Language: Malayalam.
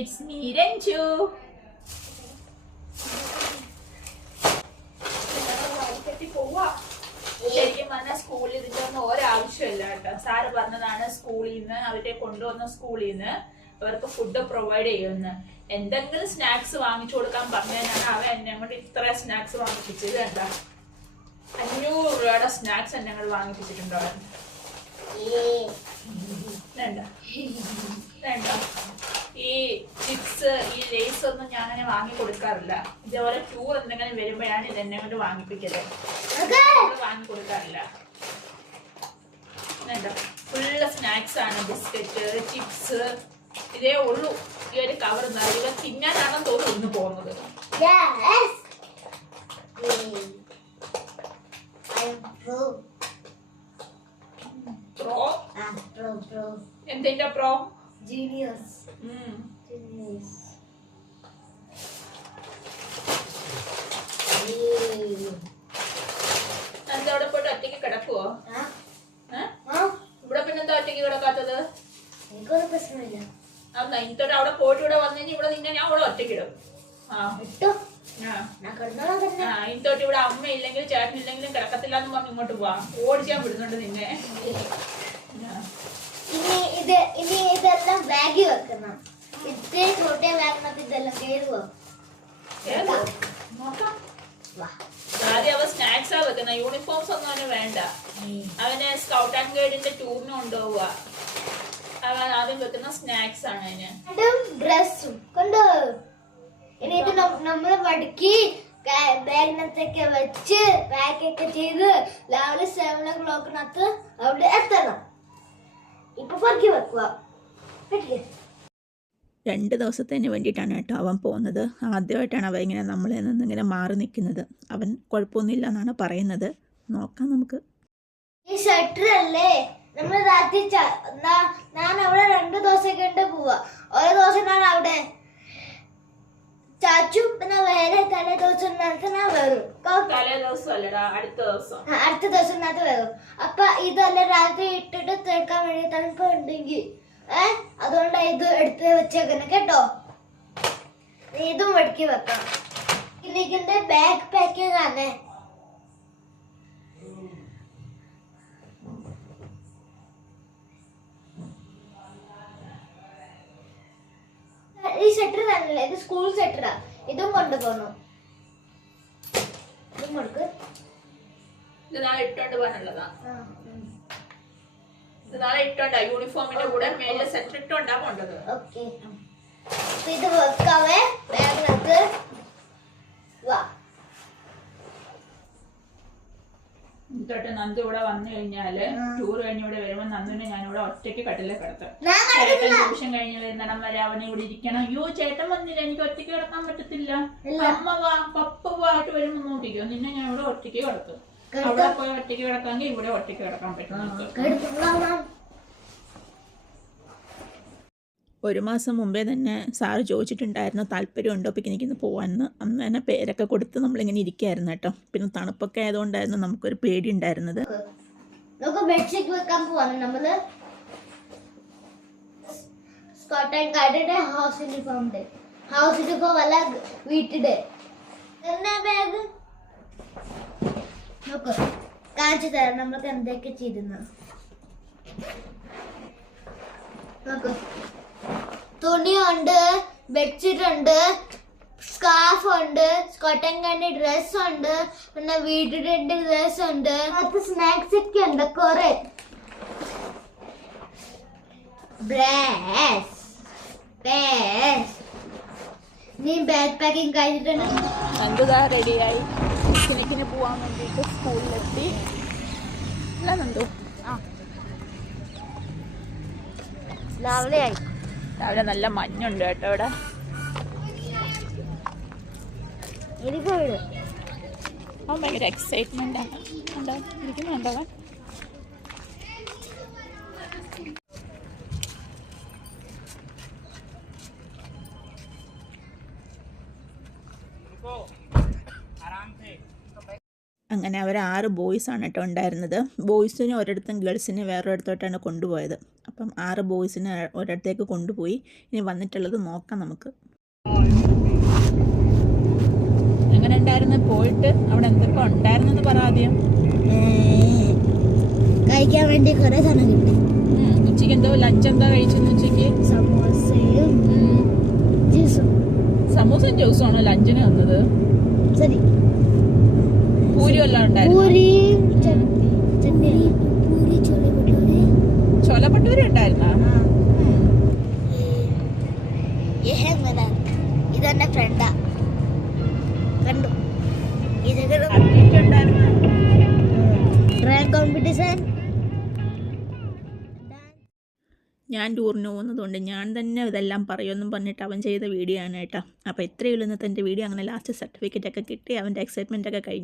It's me, Renju. ശരിക്കും പറഞ്ഞാൽ സ്കൂളിൽ ഇതിന്റെ ഒരാവശ്യമില്ല കേട്ടോ. സാറ് പറഞ്ഞതാണ് സ്കൂളിൽ നിന്ന് അവരെ കൊണ്ടുവന്ന സ്കൂളിൽ നിന്ന് അവർക്ക് ഫുഡ് പ്രൊവൈഡ് ചെയ്യുമെന്ന്. എന്തെങ്കിലും സ്നാക്സ് വാങ്ങിച്ചു കൊടുക്കാൻ പറഞ്ഞതിനാണ് അവൻ എന്നെ കൊണ്ട് ഇത്ര സ്നാക്സ് വാങ്ങിപ്പിച്ചത്. എന്താ 500 രൂപയുടെ സ്നാക്സ് എന്നെ കൊണ്ട് വാങ്ങിപ്പിച്ചിട്ടുണ്ടോ? വേണ്ട വേണ്ട. ഈ ചിപ്സ് ഈ ലേസ് ഒന്നും ഞാൻ അങ്ങനെ വാങ്ങി കൊടുക്കാറില്ല. ഇതേപോലെ ടൂർ എന്തെങ്കിലും വരുമ്പോഴാണ് ഇതെന്നെ കൊണ്ട് വാങ്ങിപ്പിക്കല്. വാങ്ങി കൊടുക്കാറില്ല. വേണ്ട. ഫുള്ള് സ്നാക്സ് ആണ്. ബിസ്ക്കറ്റ്, ചിപ്സ് ഇതേ ഉള്ളൂ. ഈ ഒരു കവർ ഇവ തിന്നാനാണെന്ന് തോന്നുന്നു ഇന്ന് പോകുന്നത്. പ്രോ എന്തിന്റെ പ്രോ? ജീനിയസ്. അവിടെ പോയിട്ട് ഒറ്റയ്ക്ക് കിടക്കുവോ? ഇവിടെ പിന്നെന്താ ഒറ്റയ്ക്ക് കിടക്കാത്തത്? എനിക്കൊരു പ്രശ്നമില്ല. ഇന്നത്തോട്ട് അവിടെ പോയിട്ട് ഇവിടെ വന്നു കഴിഞ്ഞാൽ ഇവിടെ നിന്നെ ഞാൻ ഇവിടെ ഒറ്റയ്ക്കിടും. ഇന്നത്തോട്ട് ഇവിടെ അമ്മ ഇല്ലെങ്കിലും ചേട്ടൻ ഇല്ലെങ്കിലും കിടക്കത്തില്ല എന്ന് പറഞ്ഞ് ഇങ്ങോട്ട് പോവാ. ഓടിച്ചാൻ വിടുന്നുണ്ട് നിന്നെ. ഇനി ഇതെല്ലാം ബാഗിൽ വെക്കണം. ഇത്രയും ചോട്ടിയ ബാഗിനകത്ത് ഇതെല്ലാം കയറുവോ? നോക്കാം. ആദ്യം അവ സ്നാക്സാ വെക്കുന്ന. യൂണിഫോംസ് ഒന്നും അവന് വേണ്ട. അവന് സ്കൗട്ട് ആൻഡ് ഗൈഡിന്റെ ടൂറിന് കൊണ്ടുപോവുക. അവൻ ആദ്യം വെക്കുന്ന സ്നാക്സ് ആണ് അതിന്. ഡ്രസ്സും കൊണ്ട് ഇനി ഇത് നമ്മള് മടക്കി ബാഗിനകത്തൊക്കെ വെച്ച് പാക്കൊക്കെ ചെയ്ത് രാവിലെ 7 o'clock അവിടെ എത്തണം. ഇപ്പൊ പറക്കി വെക്കുക. 2 ദിവസത്തിന് വേണ്ടിയിട്ടാണ് കേട്ടോ അവൻ പോകുന്നത്. ആദ്യമായിട്ടാണ് അവൻ ഇങ്ങനെ നമ്മളിൽ നിന്ന് ഇങ്ങനെ മാറി നിൽക്കുന്നത്. അവൻ കുഴപ്പമൊന്നുമില്ല എന്നാണ് പറയുന്നത്. നോക്കാം നമുക്ക്. ഈ ഷട്ടർ അല്ലേ നമ്മൾ രാത്രി ഞാൻ അവിടെ 2 ദിവസമൊക്കെ ഉണ്ട് പോവാ. ഓരോ ദിവസം ഞാൻ അവിടെ ചാച്ചു പിന്നെ വേറെ തലേ ദിവസം ഞാൻ വരും. അടുത്ത ദിവസം വരും. അപ്പൊ ഇതല്ല രാത്രി ഇട്ടിട്ട് തേക്കാൻ വേണ്ടി തണുപ്പ് ഉണ്ടെങ്കിൽ അതുകൊണ്ട് ഇത് എടുത്ത് വെച്ചേക്കണം കേട്ടോ. ഇതും വെടുക്കി വെക്കണം. ഇതിന്റെ ബാഗ് പാക്കിംഗ് ആണ്. ഈ സെറ്റർ തന്നെയല്ലേ? ഇത് സ്കൂൾ സെറ്ററാ. ഇതും കൊണ്ടുപോകണം. ഇതും കൊടുക്ക്. നാളെ ഇട്ടോണ്ട് പോകാനുള്ളതാ. നാളെ ഇട്ടോണ്ടാ യൂണിഫോമിന്റെ കൂടെ മേലെ സെറ്റ് ഇട്ടോണ്ടാ പോണ്ടത്. ഓക്കെ. ഇത് വെക്കാവേ ബാഗിനകത്ത്. വാ. എന്നിട്ട് നന്ദു ഇവിടെ വന്നു കഴിഞ്ഞാല് ടൂർ കഴിഞ്ഞ് ഇവിടെ വരുമ്പോ നന്ദുവിനെ ഞാനിവിടെ ഒറ്റയ്ക്ക് കട്ടിലെ കിടത്താം. ട്യൂഷൻ കഴിഞ്ഞ് വരുന്നിടം വരെ അവനെ ഇവിടെ ഇരിക്കണം. അയ്യോ ചേട്ടൻ വന്നില്ല, എനിക്ക് ഒറ്റയ്ക്ക് കിടക്കാൻ പറ്റത്തില്ല, അമ്മ വാ പപ്പ വാ ആയിട്ട് വരുമ്പോ നോക്കിക്കോ, നിന്നെ ഞാൻ ഇവിടെ ഒറ്റയ്ക്ക് കിടത്തും. അവിടെ പോയി ഒറ്റയ്ക്ക് കിടക്കാമെങ്കിൽ ഇവിടെ ഒറ്റയ്ക്ക് കിടക്കാൻ പറ്റും. 1 മാസം മുമ്പേ തന്നെ സാറ് ചോദിച്ചിട്ടുണ്ടായിരുന്നു താല്പര്യമുണ്ടോ പിക്നിക്കിന് പോകാമെന്ന്. അന്ന് തന്നെ പേരൊക്കെ കൊടുത്ത് നമ്മളിങ്ങനെ ഇരിക്കുകയായിരുന്നു കേട്ടോ. പിന്നെ തണുപ്പൊക്കെ ആയതുകൊണ്ടായിരുന്നു നമുക്കൊരു പേടി ഉണ്ടായിരുന്നത്. ബെഡ്ഷീറ്റ് വെക്കാൻ പോവാണ് നമ്മള്. സ്കോട്ട്ലൻഡ് ഗാർഡിന്റെ ഹൗസ് യൂണിഫോം അല്ല വീട്ടില് ബാഗ് നോക്ക് കാണിച്ചു തരാം നമ്മൾക്ക് എന്തൊക്കെ ചെയ്തിരുന്നു. നോക്ക്, തുണിയുണ്ട്, ബെഡ്ഷീറ്റ് ഉണ്ട്, സ്കാർഫ് ഉണ്ട്, സ്കോട്ട്ലൻഡ് ഗാർഡിന്റെ ഡ്രസ് ഉണ്ട്, പിന്നെ വീട്ടിന്റെ ഡ്രസ് ഉണ്ട്, സ്നാക്സ് ഒക്കെ ഉണ്ട് കുറെ. നീ ബാഗ് പാക്കിംഗ് കഴിഞ്ഞിട്ടുണ്ട്. നന്ദുതാ റെഡിയായി പിക്നിക്കിന് പോകാൻ വേണ്ടിയിട്ട് സ്കൂളിലെത്തി. അല്ല നന്ദു? രാവിലെ നല്ല മഞ്ഞുണ്ട് കേട്ടോ ഇവിടെ. അവൻ ഭയങ്കര എക്സൈറ്റ്മെന്റ് ആണ്. ഇരിക്കുന്നുണ്ടോ? അങ്ങനെ അവർ 6 ബോയ്സാണ് കേട്ടോ ഉണ്ടായിരുന്നത്. ബോയ്സിന് ഒരിടത്തും ഗേൾസിനെ വേറൊരിടത്തോട്ടാണ് കൊണ്ടുപോയത്. അപ്പോൾ അപ്പം 6 ബോയ്സിനെ ഒരിടത്തേക്ക് കൊണ്ടുപോയി. ഇനി വന്നിട്ടുള്ളത് നോക്കാം നമുക്ക്. എങ്ങനെ ഉണ്ടായിരുന്നു പോയിട്ട്? അവിടെ എന്തൊക്കെ ഉണ്ടായിരുന്നെന്ന് പറ ആദ്യം. കഴിക്കാൻ വേണ്ടി കുറെ സാധനം കിട്ടി. ഉച്ചയ്ക്ക് എന്തോ ലഞ്ച് എന്താ കഴിച്ചെന്ന്? ഉച്ചയ്ക്ക് സമോസയും ജ്യൂസും. സമൂസയും ജ്യൂസും ആണോ ലഞ്ചിന് വന്നത്? ശരി. പൂരി എല്ലാം ഉണ്ടായിരുന്നു. ചോല ഭട്ടൂരി ഉണ്ടായിരുന്നോ? ഇതെന്റെ ഫ്രണ്ടാ. കണ്ടു ഡ്രാഗ് കോമ്പറ്റീഷൻ. ഞാൻ ടൂറിന് പോകുന്നതുകൊണ്ട് ഞാൻ തന്നെ ഇതെല്ലാം പറയുമെന്നും പറഞ്ഞിട്ട് അവൻ ചെയ്ത വീഡിയോ ആണ് കേട്ടോ. അപ്പോൾ ഇത്രയേ ഉള്ളൂ ഇന്നത്തെ എൻ്റെ വീഡിയോ. അങ്ങനെ ലാസ്റ്റ് സർട്ടിഫിക്കറ്റ് ഒക്കെ കിട്ടി അവൻ്റെ എക്സൈറ്റ്മെൻ്റ് ഒക്കെ കഴിഞ്ഞു.